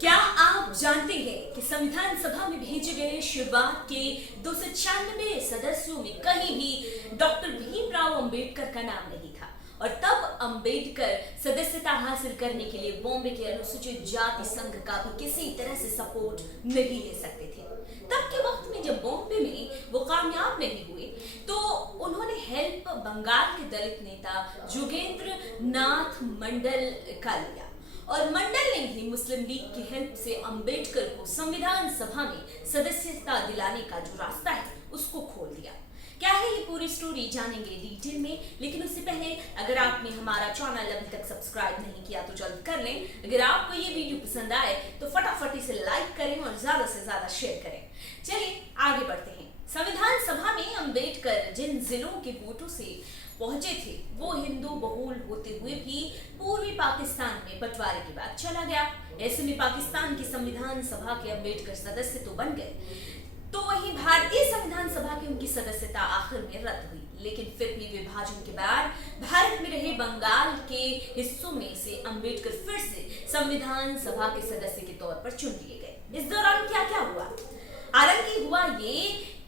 क्या आप जानते हैं कि संविधान सभा में भेजे गए शुरुआत के 296 सदस्यों में कहीं भी डॉक्टर भीमराव अंबेडकर का नाम नहीं था और तब अंबेडकर सदस्यता हासिल करने के लिए बॉम्बे के अनुसूचित जाति संघ का भी किसी तरह से सपोर्ट नहीं ले सकते थे। तब के वक्त में जब बॉम्बे में वो कामयाब नहीं हुए तो उन्होंने हेल्प बंगाल के दलित नेता जोगेंद्र नाथ मंडल का लिया और मंडल ने भी मुस्लिम लीग की हेल्प से अंबेडकर को संविधान सभा में सदस्यता दिलाने का जो रास्ता है उसको खोल दिया। क्या है ये पूरी स्टोरी जानेंगे डिटेल में, लेकिन उससे पहले अगर आपने हमारा चैनल अभी तक सब्सक्राइब नहीं किया तो जल्द कर लें। अगर आपको ये वीडियो पसंद आए तो फटाफट इसे लाइक करें और ज्यादा से ज्यादा शेयर करें। चलिए आगे बढ़ते हैं। संविधान सभा में अंबेडकर जिन जिलों के वोटों से पहुंचे थे वो हिंदू बहुल होते हुए भी पूर्वी पाकिस्तान में बंटवारे के बाद चला गया। ऐसे में पाकिस्तान की संविधान सभा के अंबेडकर सदस्य तो बन गए, तो वहीं भारतीय संविधान सभा की उनकी सदस्यता आखिर में रद्द हुई। लेकिन फिर भी विभाजन के बाद भारत में रहे बंगाल के हिस्सों में से अंबेडकर फिर से संविधान सभा के सदस्य के तौर पर चुन लिए गए। इस दौरान क्या क्या हुआ? हालांकि हुआ ये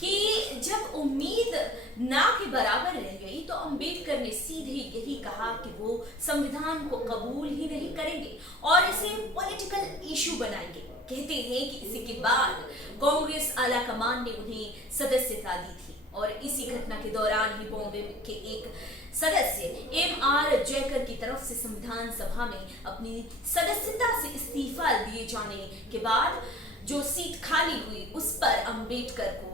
कि जब उम्मीद ना के बराबर रह गई तो अंबेडकर ने सीधे यही कहा कि वो संविधान को कबूल ही नहीं करेंगे और इसे पॉलिटिकल इशू बनाएंगे। कहते हैं कि इसी के बाद कांग्रेस आला कमान ने उन्हें सदस्यता दी थी और इसी घटना के दौरान ही बॉम्बे के एक सदस्य M.R. जयकर की तरफ से संविधान सभा में अपनी सदस्यता से इस्तीफा दिए जाने के बाद जो सीट खाली हुई उस पर अंबेडकर को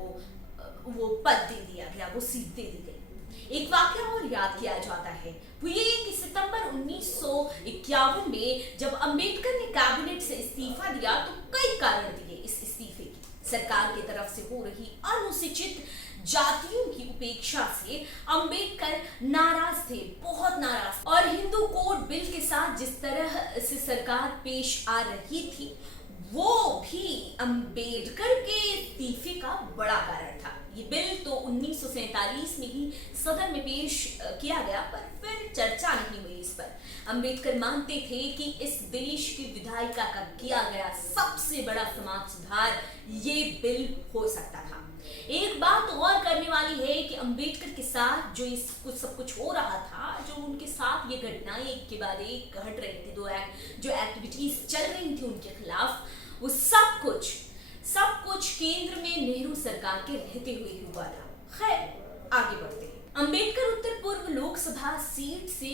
वो पद दे दिया गया, वो सीट दे दी गई। एक वाकया और याद किया जाता है, वो ये कि सितंबर 1951 में जब अंबेडकर ने कैबिनेट से इस्तीफा दिया तो कई कारण दिए इस इस्तीफे की। सरकार की तरफ से हो रही अनुसूचित जातियों की उपेक्षा से अंबेडकर नाराज थे, बहुत नाराज। और हिंदू कोड बिल के साथ जिस तरह से सरकार पेश आ रही थी वो भी अंबेडकर के इस्तीफे का बड़ा कारण था। ये बिल तो 1947 में ही सदन में पेश किया गया पर फिर चर्चा नहीं हुई इस पर। अंबेडकर मानते थे कि इस देश की विधायिका का किया गया सबसे बड़ा समाज सुधार ये बिल हो सकता था। एक बात और करने वाली है कि अंबेडकर के साथ जो इस कुछ सब कुछ हो रहा था, जो उनके साथ ये घटनाएं एक के बाद एक घट रही थी, जो एक्टिविटीज चल रही थी उनके खिलाफ, वो सब कुछ केंद्र में नेहरू सरकार के रहते हुए हुआ था। खैर आगे बढ़ते हैं। अंबेडकर उत्तर पूर्व लोकसभा सीट से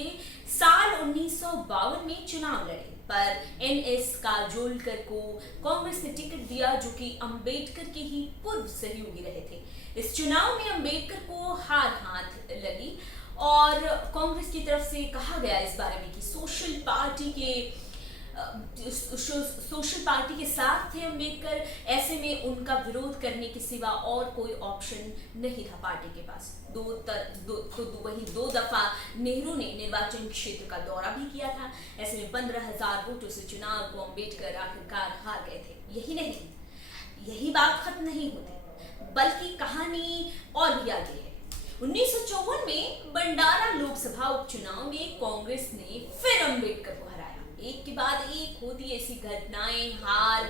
साल 1952 में चुनाव लड़े पर NS काजोलकर को कांग्रेस ने टिकट दिया जो कि अंबेडकर के ही पूर्व सहयोगी रहे थे। इस चुनाव में अंबेडकर को हार हाथ लगी और कांग्रेस की तरफ से कहा गया इस बारे में कि सोशल पार्टी के साथ थे अंबेडकर, ऐसे में उनका विरोध करने के सिवा और कोई ऑप्शन नहीं था पार्टी के पास। वहीं दो दफा नेहरू ने निर्वाचन क्षेत्र का दौरा भी किया था। ऐसे में 15,000 वोटों से चुनाव को अंबेडकर आखिरकार हार गए थे। यही नहीं, यही बात खत्म नहीं होती बल्कि कहानी और भी आगे है। 1954 में बंडारा लोकसभा उपचुनाव में कांग्रेस ने फिर अंबेडकर को हराया। एक के बाद एक होती ऐसी घटनाएं, हार,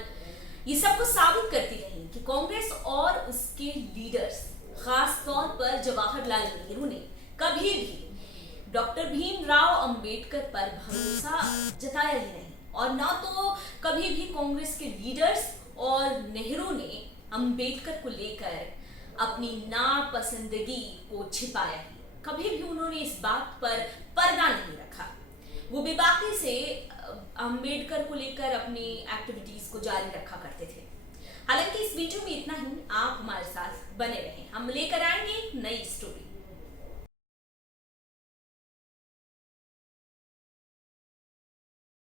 ये सब कुछ साबित करती रही कि कांग्रेस और उसके लीडर्स, खास तौर पर जवाहरलाल नेहरू ने कभी भी डॉक्टर भीमराव अंबेडकर पर भरोसा जताया ही नहीं और ना तो कभी भी कांग्रेस के लीडर्स और नेहरू ने अंबेडकर को लेकर अपनी नापसंदगी को छिपाया ही। कभी भी उन्होंने इस बात पर पर्दा नहीं रखा। वो बेबाकी से अंबेडकर को लेकर अपनी एक्टिविटीज को जारी रखा करते थे। हालांकि इस वीडियो में इतना ही। आप हमारे साथ बने रहें, हम लेकर आएंगे एक नई स्टोरी।